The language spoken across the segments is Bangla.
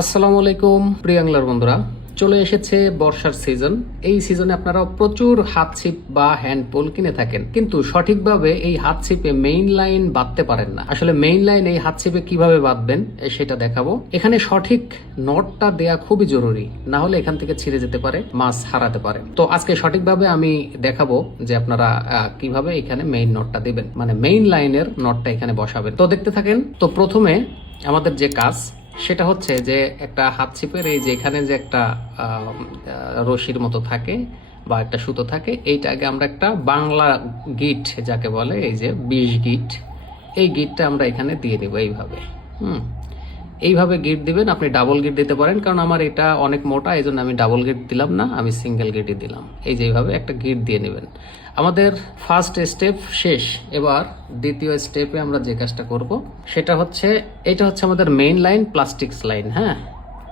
আসসালামু আলাইকুম প্রিয়াংলার বন্ধুরা। চলে এসেছে বর্ষার সিজন এই সিজনে আপনারা প্রচুর হাত ছিপ বা হ্যান্ড পোল কিনে থাকেন। কিন্তু সঠিকভাবে এই হাত ছিপে মেইন লাইন বাঁধতে পারেন না। আসলে মেইন লাইন এই হাত ছিপে কীভাবে বাঁধবেন সেটা দেখাবো। এখানে সঠিক নটটা দেয়া খুবই জরুরি। না হলে এখান থেকে ছিঁড়ে যেতে পারে, মাছ হারাতে পারে। তো আজকে সঠিকভাবে আমি দেখাবো যে আপনারা কীভাবে এখানে মেইন নটটা দিবেন। মানে মেইন লাইনের নটটা এখানে বসাবেন। তো দেখতে থাকেন, তো প্রথমে আমাদের যে কাজ সেটা হচ্ছে যে একটা হাত ছিপের এই যেখানে যে একটা রশির মতো থাকে বা একটা সুতো থাকে, এইটা আগে আমরা একটা বাংলা গিট যাকে বলে, এই যে বিষ গিট, এই গিটটা আমরা এখানে দিয়ে দেবো এইভাবে, হুম। এইভাবে গিট দিবেন, আপনি ডাবল গিট দিতে পারেন, কারণ আমার এটা অনেক মোটা, এই জন্য আমি ডাবল গিট দিলাম না, আমি সিঙ্গেল গিটই দিলাম। এই যে এইভাবে একটা গিট দিয়ে নেবেন। আমাদের ফার্স্ট স্টেপ শেষ। এবার দ্বিতীয় স্টেপে আমরা যে কাজটা করব, সেটা হচ্ছে, এটা হচ্ছে আমাদের মেইন লাইন প্লাস্টিক্স লাইন হ্যাঁ?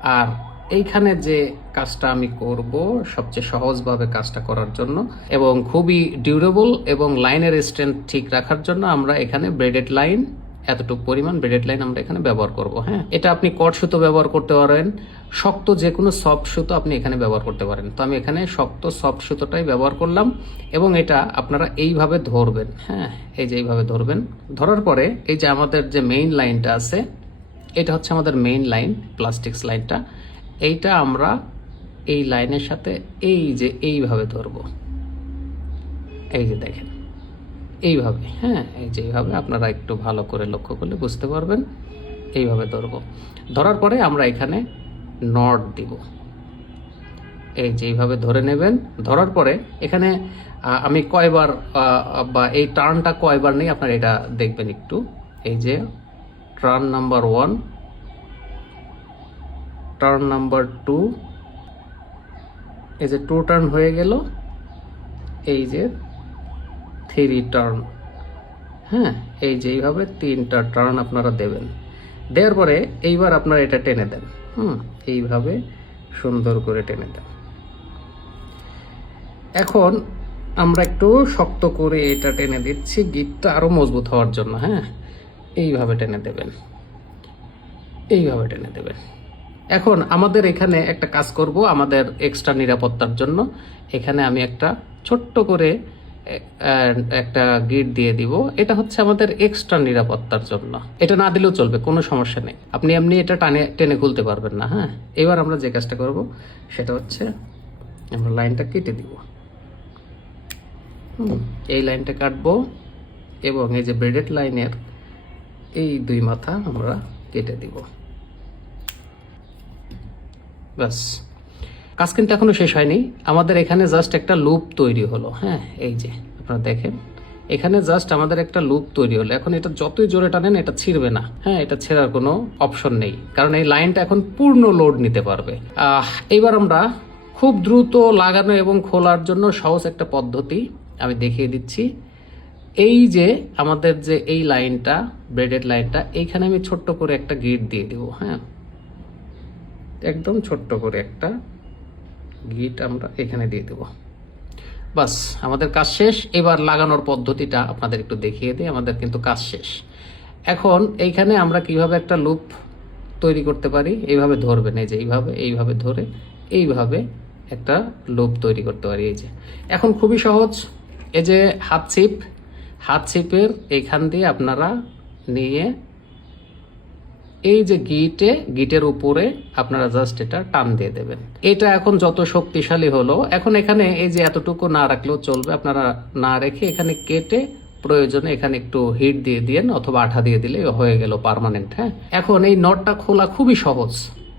আর এইখানে যে কাজটা আমি করব, সবচেয়ে সহজভাবে কাজটা করার জন্য, এবং খুবই ডিউরেবল এবং লাইনের স্ট্রেংথ ঠিক রাখার জন্য আমরা এখানে ব্রেডেড লাইন এতটুকু পরিমাণ ব্রেডেড লাইন আমরা এখানে ব্যবহার করব হ্যাঁ? এটা আপনি কট সুতো ব্যবহার করতে পারেন, শক্ত যে কোনো সফট সুতো আপনি এখানে ব্যবহার করতে পারেন। তো আমি এখানে শক্ত সফট সুতোটাই ব্যবহার করলাম এবং এটা আপনারা এইভাবে ধরবেন হ্যাঁ? এই যে এইভাবে ধরবেন। ধরার পরে এই যে আমাদের যে মেইন লাইনটা আছে, এটা হচ্ছে আমাদের মেইন লাইন প্লাস্টিক্স লাইনটা এইটা আমরা এই লাইনের সাথে এই যে এইভাবে ধরবো। এই যে দেখেন। এইভাবে হ্যাঁ এই যে এইভাবে আপনারা একটু ভালো করে লক্ষ্য করলে বুঝতে পারবেন, এইভাবে ধরবো। ধরার পরে আমরা এখানে নট দিব। এই যে এইভাবে ধরে নেবেন, ধরার পরে এখানে আমি কয়বার বা এই টার্নটা কয়বার নেই, আপনারা এটা দেখবেন একটু। এই যে turn number one, turn number two, এই যে টু টার্ন হয়ে গেল, এই যে থ্রি টার্ন। হ্যাঁ এই যে এইভাবে তিনটা টার্ন আপনারা দেবেন। দেওয়ার পরে এইবার আপনারা এটা টেনে দেন। হুম, এইভাবে সুন্দর করে টেনে দেন। এখন আমরা একটু শক্ত করে এটা টেনে দিচ্ছি, গিটটা আরও মজবুত হওয়ার জন্য হ্যাঁ? এইভাবে টেনে দেবেন। এইভাবে টেনে দেবেন। এখন আমাদের এখানে একটা কাজ করব, আমাদের এক্সট্রা নিরাপত্তার জন্য। এখানে আমি একটা ছোট্ট করে একটা গিট দিয়ে দিব। এটা হচ্ছে আমাদের এক্সট্রা নিরাপত্তার জন্য। এটা না দিলেও চলবে, কোনো সমস্যা নেই। আপনি এমনি এটা টানে, টেনে খুলতে পারবেন না হ্যাঁ? এবার আমরা যে কাজটা করব, সেটা হচ্ছে আমরা লাইনটা কেটে দিব। এই লাইনটা কাটবো এবং এই যে ব্রেডেড লাইনের এই দুই মাথা আমরা কেটে দিব। ব্যাস। কাজ কিন্তু এখনও শেষ হয়নি। আমাদের এখানে জাস্ট একটা লুপ তৈরি হলো। হ্যাঁ এই যে, আপনারা দেখেন। এখানে জাস্ট আমাদের একটা লুপ তৈরি হলো। এখন এটা যতই জোরে টানেন, এটা ছিঁড়বে না। হ্যাঁ এটা ছেঁড়ার কোনো অপশন নেই। কারণ এই লাইনটা এখন পূর্ণ লোড নিতে পারবে। এইবার আমরা খুব দ্রুত লাগানো এবং খোলার জন্য সহজ একটা পদ্ধতি আমি দেখিয়ে দিচ্ছি। এই যে আমাদের যে এই লাইনটা ব্রেডেড লাইনটা এইখানে আমি ছোট্ট করে একটা গিট দিয়ে দিব। হ্যাঁ একদম ছোট্ট করে একটা গিট আমরা এখানে দিয়ে দেব। বাস, আমাদের কাজ শেষ। এবার লাগানোর পদ্ধতিটা আপনাদের একটু দেখিয়ে দিই, আমাদের কিন্তু কাজ শেষ। এখন এইখানে আমরা কীভাবে একটা লুপ তৈরি করতে পারি, এইভাবে ধরবেন, এই যে এইভাবে এইভাবে ধরে এইভাবে একটা লুপ তৈরি করতে পারি, এই যে। এখন খুবই সহজ, এই যে হাত ছিপ, হাত ছিপের এইখান দিয়ে আপনারা নিয়ে এই যে গিটে, গিটের উপরে আপনারা জাস্ট এটা টান দিয়ে দেবেন। এটা এখন যত শক্তিশালী হলো, এখন এখানে এই যে এতটুকু না রাখলেও চলবে, আপনারা না রেখে এখানে কেটে প্রয়োজনে এখানে একটু হিট দিয়ে দিয়েন অথবা আঠা দিয়ে দিলে হয়ে গেল পার্মানেন্ট হ্যাঁ? এখন এই নটটা খোলা খুবই সহজ।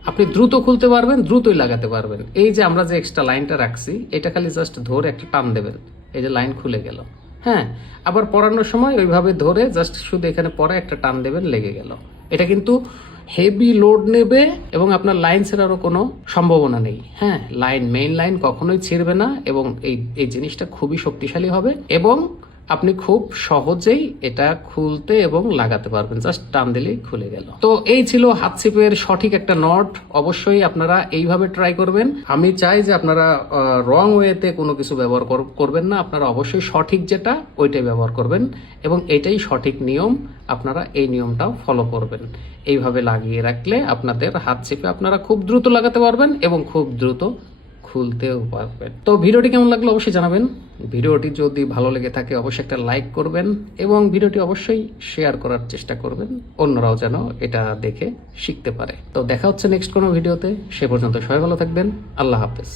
আপনি দ্রুত খুলতে পারবেন, দ্রুতই লাগাতে পারবেন। এই যে আমরা যে এক্সট্রা লাইনটা রাখছি, এটা খালি জাস্ট ধরে একটা টান দেবেন। এই যে লাইন খুলে গেল হ্যাঁ? আবার পড়ানোর সময় ওইভাবে ধরে জাস্ট শুধু এখানে পরে একটা টান দেবেন, লেগে গেল। এটা কিন্তু হেভি লোড নেবে এবং আপনার লাইন ছেড়ারও কোনো সম্ভাবনা নেই। হ্যাঁ লাইন মেইন লাইন কখনোই ছিঁড়বে না এবং এই এই জিনিসটা খুবই শক্তিশালী হবে এবং আপনি খুব সহজেই এটা খুলতে এবং লাগাতে পারবেন। জাস্ট টান দিলেই খুলে গেল। তো এই ছিল হাত ছিপের সঠিক একটা নট। অবশ্যই আপনারা এইভাবে ট্রাই করবেন। আমি চাই যে আপনারা রং ওয়েতে কোনো কিছু ব্যবহার কর- করবেন না। আপনারা অবশ্যই সঠিক যেটা, ওইটাই ব্যবহার করবেন এবং এটাই সঠিক নিয়ম। আপনারা এই নিয়মটাও ফলো করবেন। এইভাবে লাগিয়ে রাখলে আপনাদের হাত আপনারা খুব দ্রুত লাগাতে পারবেন এবং খুব দ্রুত খুলতেও পারবেন। তো ভিডিওটি কেমন লাগল অবশ্যই জানাবেন। ভিডিওটি যদি ভালো লেগে থাকে, অবশ্যই একটা লাইক করবেন এবং ভিডিওটি অবশ্যই শেয়ার করার চেষ্টা করবেন। অন্যরাও যেন এটা দেখে শিখতে পারে। তো দেখা হচ্ছে নেক্সট কোনো ভিডিওতে। সে পর্যন্ত সবাই ভালো থাকবেন। আল্লাহ হাফেজ।